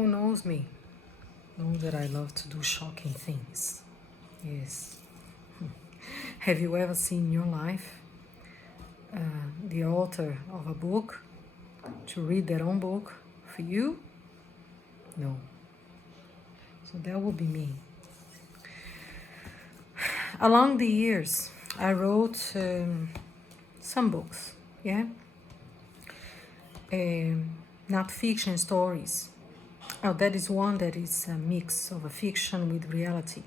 who knows me knows that I love to do shocking things. Yes. Have you ever seen in your life the author of a book to read their own book for you? No. So that would be me. Along the years, I wrote some books, yeah? Not fiction stories. Oh, that is one that is a mix of a fiction with reality.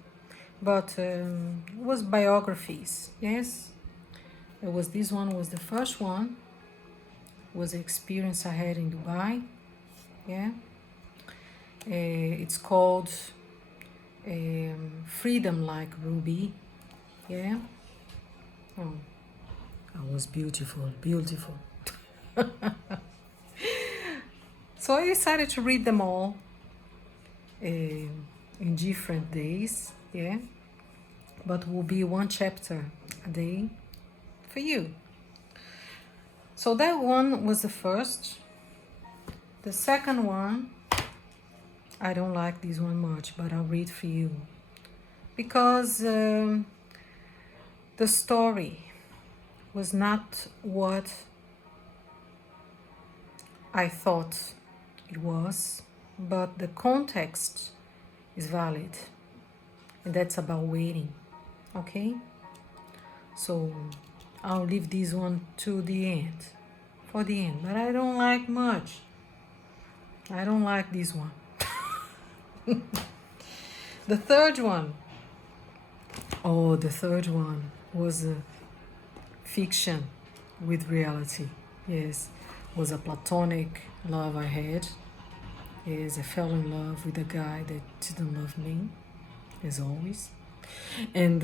But it was biographies, yes? It was this one was the first one, was the experience I had in Dubai, yeah? It's called Freedom Like Ruby, yeah? Oh, that was beautiful, beautiful. So I decided to read them all in different days, yeah? But will be one chapter a day for you. So that one was the first. The second one, I don't like this one much, but I'll read for you. Because the story was not what I thought it was, but the context is valid. And that's about waiting, okay? So I'll leave this one to the end, for the end. But I don't like much. I don't like this one. The third one. Oh, the third one was a fiction with reality. Yes, was a platonic love I had. Yes, I fell in love with a guy that didn't love me, as always. And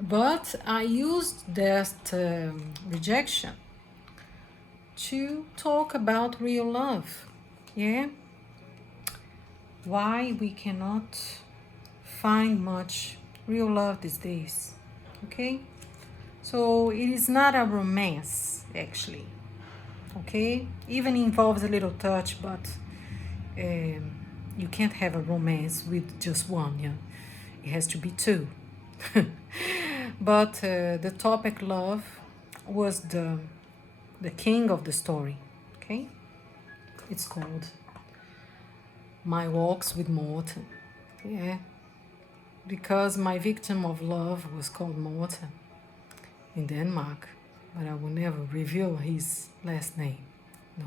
but I used that rejection to talk about real love. Yeah, why we cannot find much real love these days. Okay, so it is not a romance actually. Okay, even involves a little touch, but you can't have a romance with just one. Yeah, it has to be two. But the topic love was the king of the story. Okay, it's called My Walks with Morten. Yeah, because my victim of love was called Morten in Denmark, but I will never reveal his last name. No.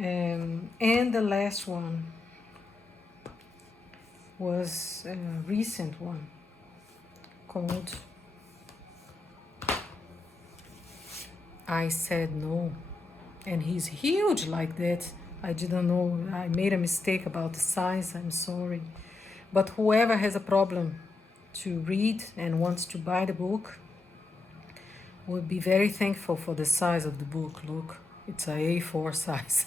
And the last one was a recent one called I Said No. And he's huge like that. I didn't know. I made a mistake about the size. I'm sorry. But whoever has a problem to read and wants to buy the book would be very thankful for the size of the book. Look, it's a A4 size.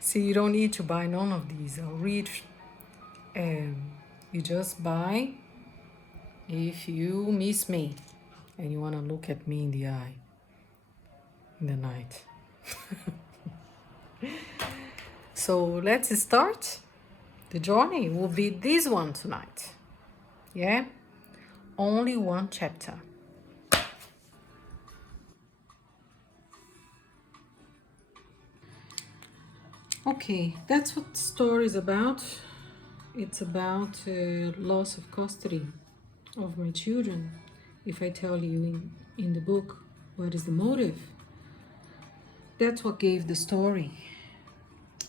See, you don't need to buy none of these. I'll read. You just buy if you miss me and you want to look at me in the eye in the night. So let's start. The journey will be this one tonight. Yeah? Only one chapter. Okay, that's what the story is about. It's about loss of custody of my children. If I tell you in the book what is the motive, that's what gave the story.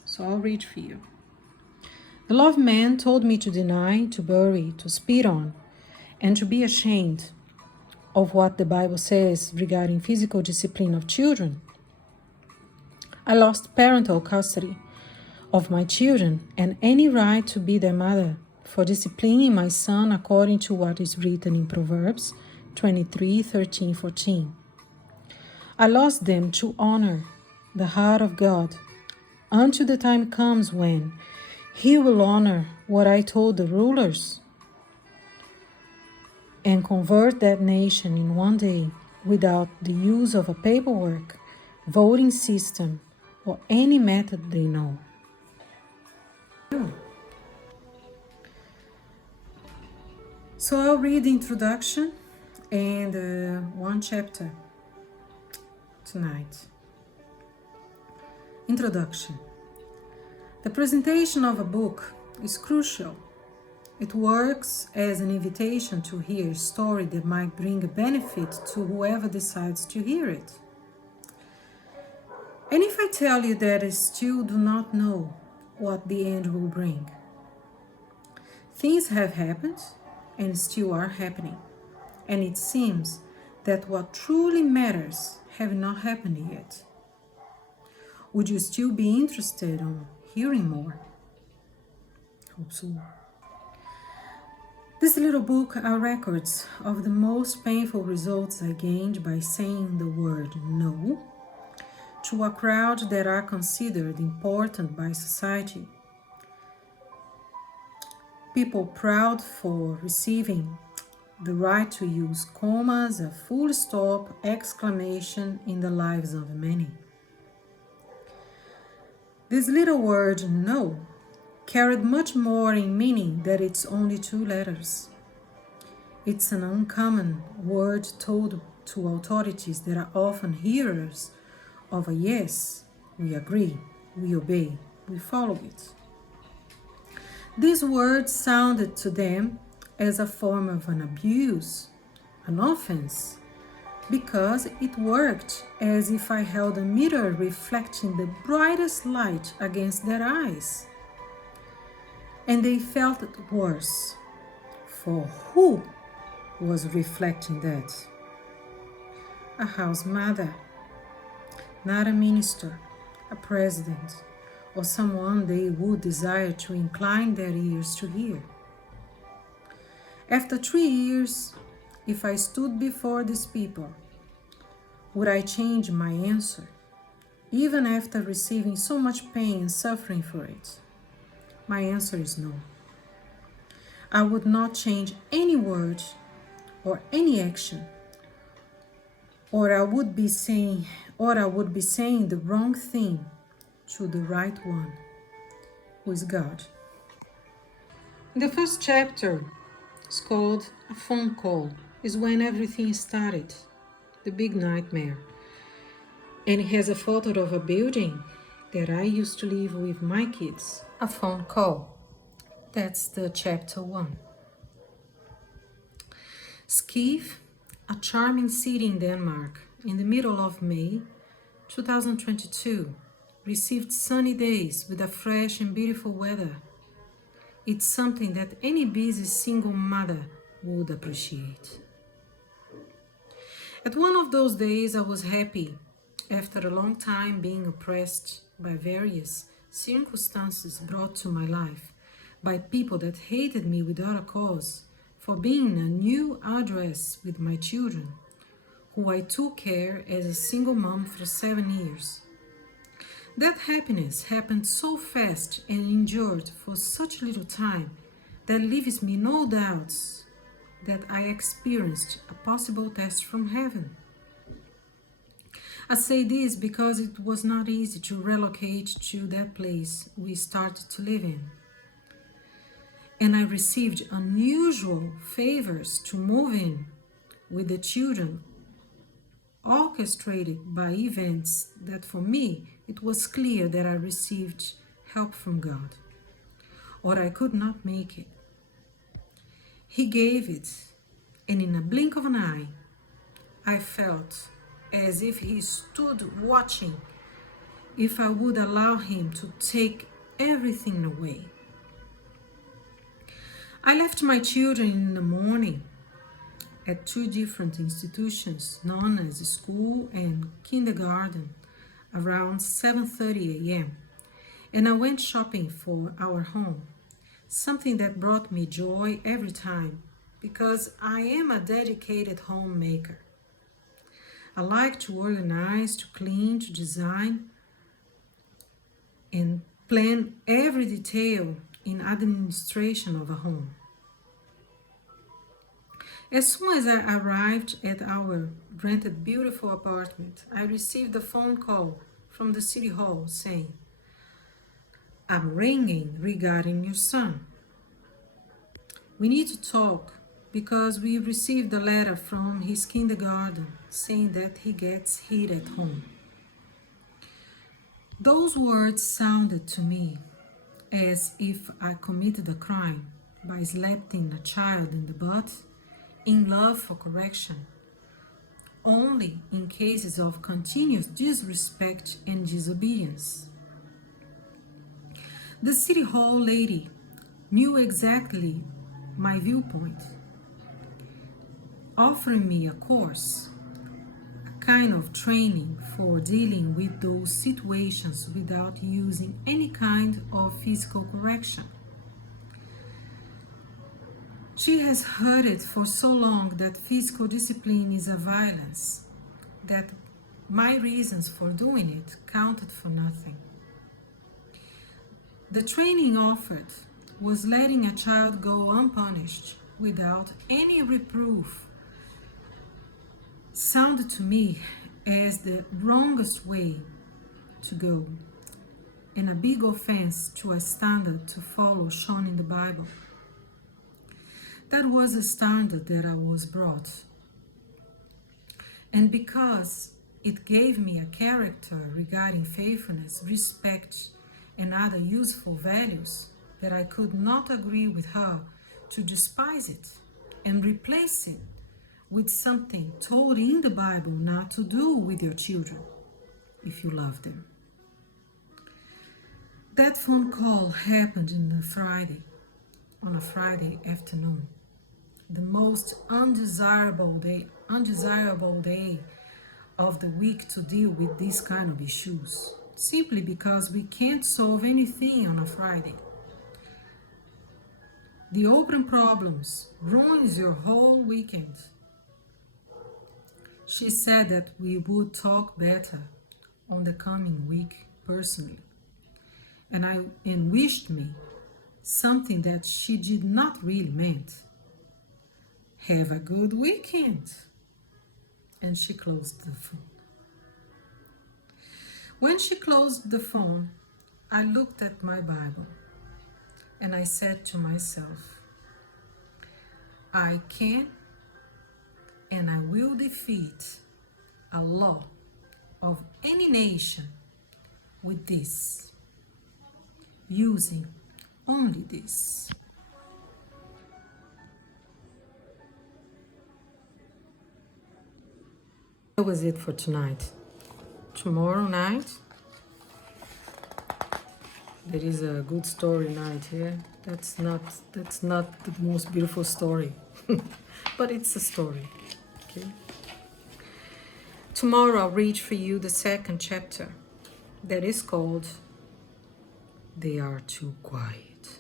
So I'll read for you. The love man told me to deny, to bury, to spit on, and to be ashamed of what the Bible says regarding physical discipline of children. I lost parental custody of my children and any right to be their mother for disciplining my son according to what is written in Proverbs 23:13-14. I lost them to honor the heart of God until the time comes when He will honor what I told the rulers and convert that nation in one day without the use of a paperwork voting system, or any method they know. So I'll read the introduction and one chapter tonight. Introduction. The presentation of a book is crucial. It works as an invitation to hear a story that might bring a benefit to whoever decides to hear it. And if I tell you that I still do not know what the end will bring, things have happened and still are happening, and it seems that what truly matters have not happened yet. Would you still be interested in hearing more? Hope so. This little book are records of the most painful results I gained by saying the word no to a crowd that are considered important by society. People proud for receiving the right to use commas, a full stop, exclamation in the lives of many. This little word no carried much more in meaning than its only 2 letters. It's an uncommon word told to authorities that are often hearers of a yes, we agree, we obey, we follow it. This word sounded to them as a form of an abuse, an offense, because it worked as if I held a mirror reflecting the brightest light against their eyes. And they felt it worse, for who was reflecting that? A house mother, not a minister, a president, or someone they would desire to incline their ears to hear. After 3 years, if I stood before these people, would I change my answer, even after receiving so much pain and suffering for it? My answer is no. I would not change any word or any action, or I would be saying the wrong thing to the right one, who is God. The first chapter is called A Phone Call, is when everything started, the big nightmare. And it has a photo of a building that I used to live with my kids. A phone call. That's the chapter 1. Skive, a charming city in Denmark, in the middle of May 2022, received sunny days with a fresh and beautiful weather. It's something that any busy single mother would appreciate. At one of those days, I was happy after a long time being oppressed by various circumstances brought to my life by people that hated me without a cause for being a new address with my children, who I took care as a single mom for 7 years. That happiness happened so fast and endured for such little time that leaves me no doubts that I experienced a possible test from heaven. I say this because it was not easy to relocate to that place we started to live in. And I received unusual favors to move in with the children, orchestrated by events that for me it was clear that I received help from God, or I could not make it. He gave it, and in a blink of an eye, I felt as if he stood watching if I would allow him to take everything away. I left my children in the morning at 2 different institutions known as school and kindergarten around 7:30 a.m. and I went shopping for our home, something that brought me joy every time because I am a dedicated homemaker. I like to organize, to clean, to design, and plan every detail in administration of a home. As soon as I arrived at our rented beautiful apartment, I received a phone call from the city hall saying, "I'm ringing regarding your son. We need to talk because we received a letter from his kindergarten saying that he gets hit at home." Those words sounded to me as if I committed a crime by slapping a child in the butt in love for correction, only in cases of continuous disrespect and disobedience. The city hall lady knew exactly my viewpoint, offering me a course, a kind of training for dealing with those situations without using any kind of physical correction. She has heard it for so long that physical discipline is a violence, that my reasons for doing it counted for nothing. The training offered was letting a child go unpunished without any reproof. Sounded to me as the wrongest way to go, and a big offense to a standard to follow shown in the Bible. That was a standard that I was brought. And because it gave me a character regarding faithfulness, respect, and other useful values, that I could not agree with her to despise it and replace it with something told in the Bible not to do with your children if you love them. That phone call happened on a Friday afternoon, the most undesirable day of the week to deal with these kind of issues, simply because we can't solve anything on a Friday. The open problems ruins your whole weekend. She said that we would talk better on the coming week personally, and wished me something that she did not really meant. Have a good weekend. And she closed the phone. When she closed the phone, I looked at my Bible and I said to myself, I can and I will defeat a law of any nation with this, using only this. That was it for tonight. Tomorrow night, there is a good story night here. That's not the most beautiful story, but it's a story. Okay. Tomorrow I'll read for you the second chapter that is called "They Are Too Quiet."